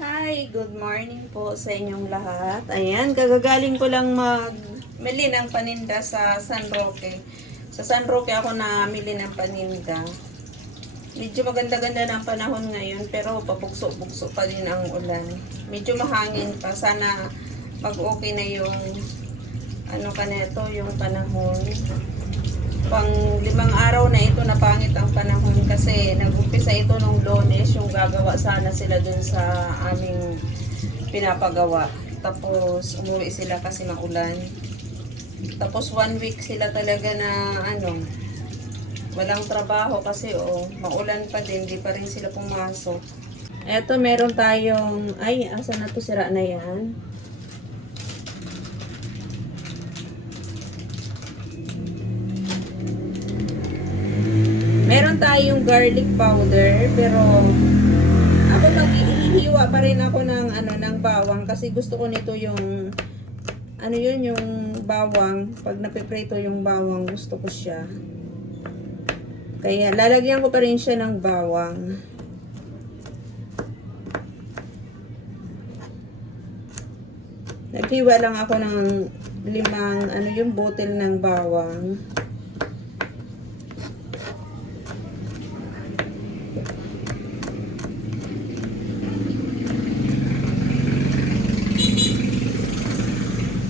Hi, good morning po sa inyong lahat. Ayan, kagagaling ko lang magmili ng paninda sa San Roque. Sa San Roque ako namili ng paninda. Medyo maganda-ganda ng panahon ngayon pero pabugso-bugso pa din ang ulan. Medyo mahangin pa. Sana mag-okay na yung ano ka nito, yung panahon. Pang limang araw na ito na pangit ang panahon kasi nag-umpisa ito nung lones yung gagawa sana sila dun sa aming pinapagawa. Tapos umuwi sila kasi maulan. Tapos one week sila talaga na ano, walang trabaho kasi oh, maulan pa din, di pa rin sila pumasok. Eto meron tayong, ay asa na to sira na yan. Meron tayong garlic powder, pero ako maghihiwa pa rin ako ng ano ng bawang kasi gusto ko nito yung ano yun yung bawang. Pag napiprito yung bawang gusto ko siya. Kaya lalagyan ko pa rin siya ng bawang. Naghiwa lang ako ng limang ano yung bottle ng bawang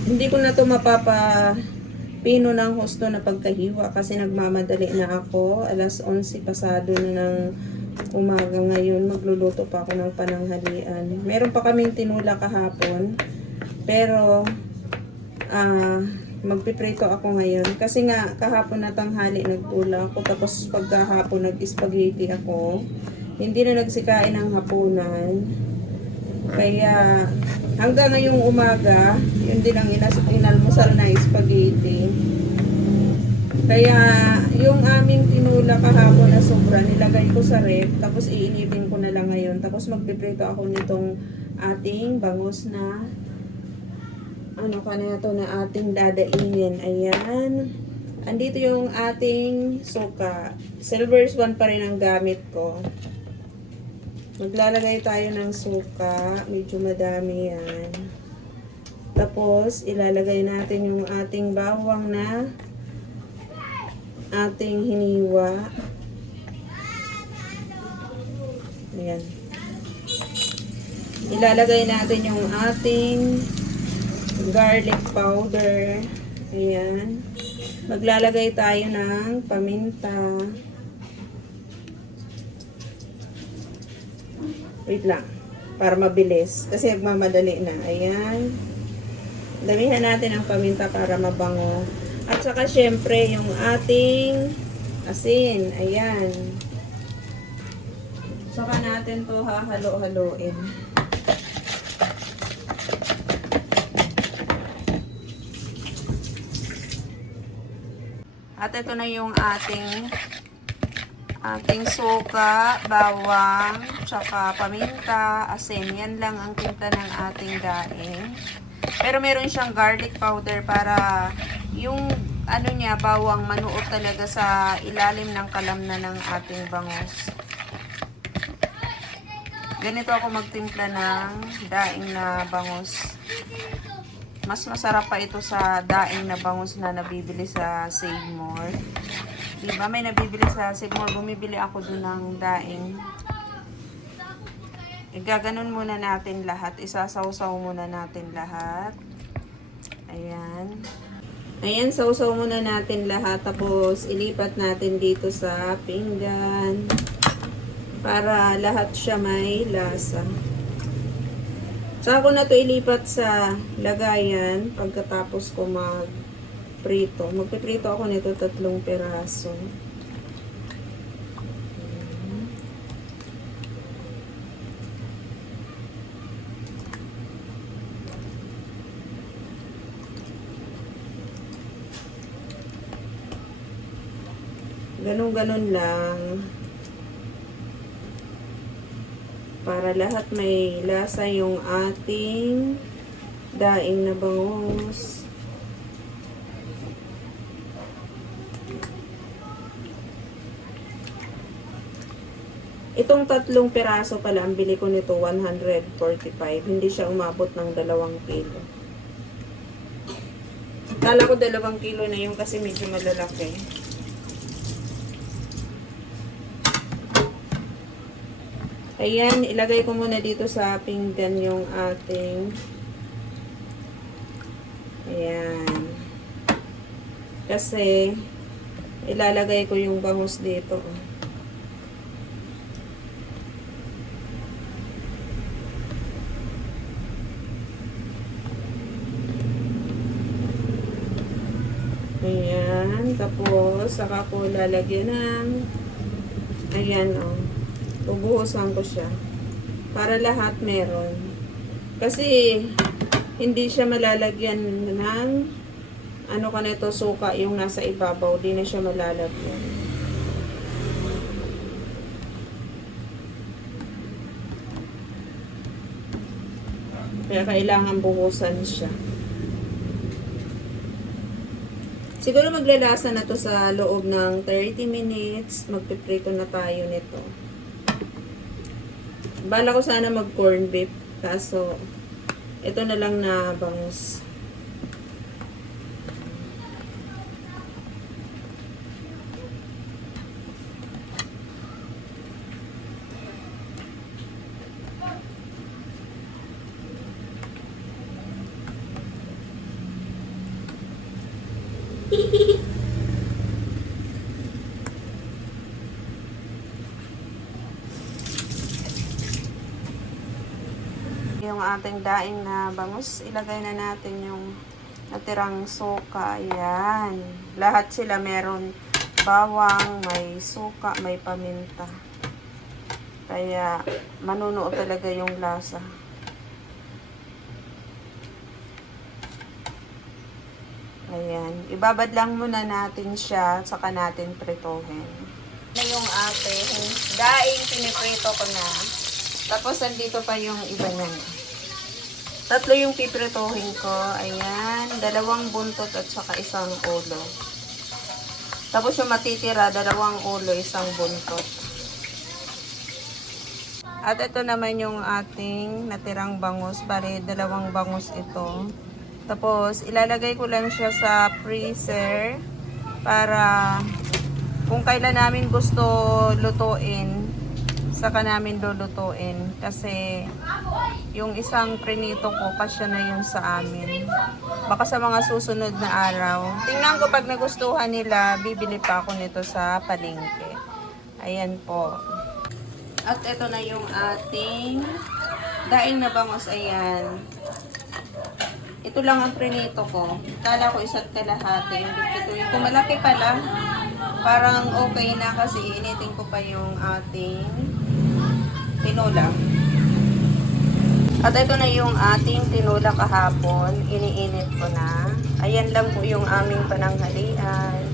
Hindi ko na to mapapa pino ng husto na pagkahiwa kasi nagmamadali na ako. Alas 11 pasado na ng umaga ngayon. Magluluto pa ako ng pananghalian. Meron pa kaming tinula kahapon. Pero ah magpiprito ako ngayon. Kasi nga kahapon na tanghali nagtula ako. Tapos pagkahapon nag-spaghetti ako. Hindi na nagsikain ng hapunan. Kaya hanggang ngayong umaga, yun din ang inalmusal na spaghetti. Kaya yung aming tinula kahapon na sobra, nilagay ko sa ref, tapos iinitin ko na lang ngayon. Tapos magpiprito ako nitong ating bangus na ano kanina to na ating dadaingin. Ayan. Andito yung ating suka. Silver swan pa rin ang gamit ko. Maglalagay tayo ng suka. Medyo madami yan. Tapos, ilalagay natin yung ating bawang na ating hiniwa. Ayan. Ilalagay natin yung ating garlic powder. Ayan. Maglalagay tayo ng paminta. Wait lang. Para mabilis. Kasi magmamadali na. Ayan. Damihan natin ang paminta para mabango. At saka syempre yung ating asin. Ayan. Saka natin to hahalo-haloin. At ito na yung ating ating suka, bawang, tsaka paminta, asin. Yan lang ang tinta ng ating daing. Pero meron siyang garlic powder para yung ano niya, bawang manuot talaga sa ilalim ng kalamna ng ating bangus. Ganito ako magtimpla ng daing na bangus. Mas masarap pa ito sa daing na bangus na nabibili sa Save More. Diba? May nabibili sa Save More. Bumibili ako dun ng daing. Igaganon muna natin lahat. Isasawsaw muna natin lahat. Ayan. Ayan, sausaw muna natin lahat. Tapos, ilipat natin dito sa pinggan. Para lahat siya may lasa. Saka ko na to ilipat sa lagayan pagkatapos ko mag prito. Magpiprito ako nito tatlong peraso. Ganun-ganun lang. Para lahat may lasa yung ating daing na bangus. Itong tatlong piraso pala, ang bili ko nito 145. Hindi siya umabot ng dalawang kilo. Kala ko dalawang kilo na yun kasi medyo malalaki. Ayan, ilagay ko muna dito sa pinggan yung ating Ayan. Kasi ilalagay ko yung bangus dito. Ayan. Tapos, saka ko lalagyan ng ayan o. Oh. Ubuhusan ko siya. Para lahat meron. Kasi, hindi siya malalagyan ng ano ka nito, suka yung nasa ibabaw. Di na siya malalagyan. Kaya kailangan buhusan siya. Siguro maglalasa na to sa loob ng 30 minutes. Magpiprito na tayo nito. Bala ko sana mag corn beef. Kaso, ito na lang na bangus. Yung ating daing na bangus, ilagay na natin yung natirang suka. Ayan. Lahat sila meron bawang, may suka, may paminta. Kaya manunuo talaga yung lasa. Ayan. Ibabad lang muna natin siya, saka natin pritohin. Na yung ating daing piniprito ko na. Tapos, andito pa yung iba niyan. Tatlo yung pipritohin ko. Ayan. Dalawang buntot at saka isang ulo. Tapos yung matitira, dalawang ulo, isang buntot. At ito naman yung ating natirang bangus. Bali, dalawang bangus ito. Tapos, ilalagay ko lang siya sa freezer para kung kailan namin gusto lutuin, saka namin lulutuin. Kasi, yung isang prinito ko, kasya na yun sa amin. Baka sa mga susunod na araw. Tingnan ko pag nagustuhan nila, bibili pa ako nito sa palengke. Ayan po. At ito na yung ating daing na bangos. Ayan. Ito lang ang prinito ko. Kala ko isa't kalahati. Yung pipituin ko. Malaki pala. Parang okay na kasi initin ko pa yung ating tinola. At ito na yung ating tinola kahapon. Iniinit ko na. Ayan lang po yung aming pananghalian.